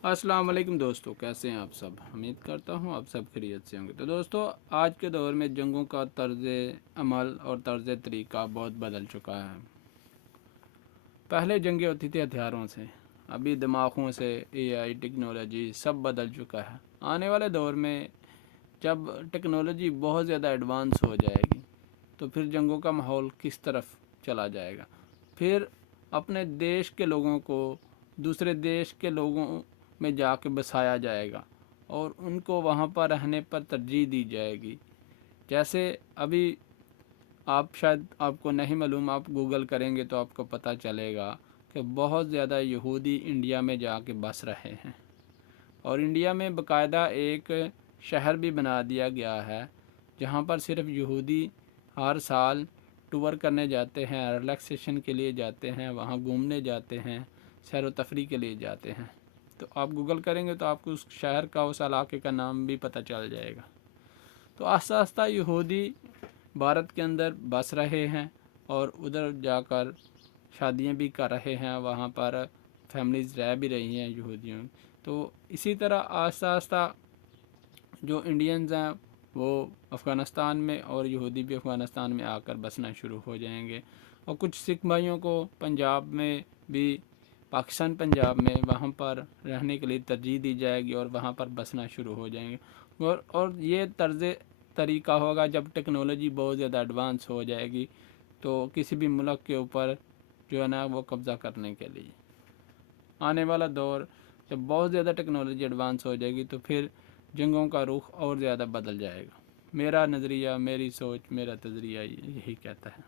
अस्सलाम वालेकुम दोस्तों, कैसे हैं आप सब। उम्मीद करता हूं आप सब खैरियत से होंगे। तो दोस्तों, आज के दौर में जंगों का तर्ज अमल और तर्ज तरीक़ा बहुत बदल चुका है। पहले जंगें होती थी हथियारों से, अभी दिमागों से, एआई टेक्नोलॉजी सब बदल चुका है। आने वाले दौर में जब टेक्नोलॉजी बहुत ज़्यादा एडवांस हो जाएगी तो फिर जंगों का माहौल किस तरफ चला जाएगा। फिर अपने देश के लोगों को दूसरे देश के लोगों में जाके बसाया जाएगा और उनको वहाँ पर रहने पर तरजीह दी जाएगी। जैसे अभी आप शायद आपको नहीं मालूम, आप गूगल करेंगे तो आपको पता चलेगा कि बहुत ज़्यादा यहूदी इंडिया में जाके बस रहे हैं और इंडिया में बाकायदा एक शहर भी बना दिया गया है जहाँ पर सिर्फ यहूदी हर साल टूर करने जाते हैं, रिलैक्सेशन के लिए जाते हैं, वहाँ घूमने जाते हैं, सैर व तफरी के लिए जाते हैं। तो आप गूगल करेंगे तो आपको उस शहर का, उस इलाके का नाम भी पता चल जाएगा। तो आस्ता आस्ता यहूदी भारत के अंदर बस रहे हैं और उधर जाकर शादियां भी कर रहे हैं, वहाँ पर फैमिलीज़ रह भी रही हैं यहूदियों। तो इसी तरह आस्ता आस्ता जो इंडियंस हैं वो अफ़गानिस्तान में और यहूदी भी अफ़गानिस्तान में आकर बसना शुरू हो जाएंगे। और कुछ सिख भाइयों को पंजाब में भी, पाकिस्तान पंजाब में, वहाँ पर रहने के लिए तरजीह दी जाएगी और वहाँ पर बसना शुरू हो जाएंगे। और ये तर्ज़ तरीक़ा होगा जब टेक्नोलॉजी बहुत ज़्यादा एडवांस हो जाएगी तो किसी भी मुल्क के ऊपर जो है ना वो कब्ज़ा करने के लिए। आने वाला दौर जब बहुत ज़्यादा टेक्नोलॉजी एडवांस हो जाएगी तो फिर जंगों का रुख और ज़्यादा बदल जाएगा। मेरा नज़रिया, मेरी सोच, मेरा तज़रिया यही कहता है।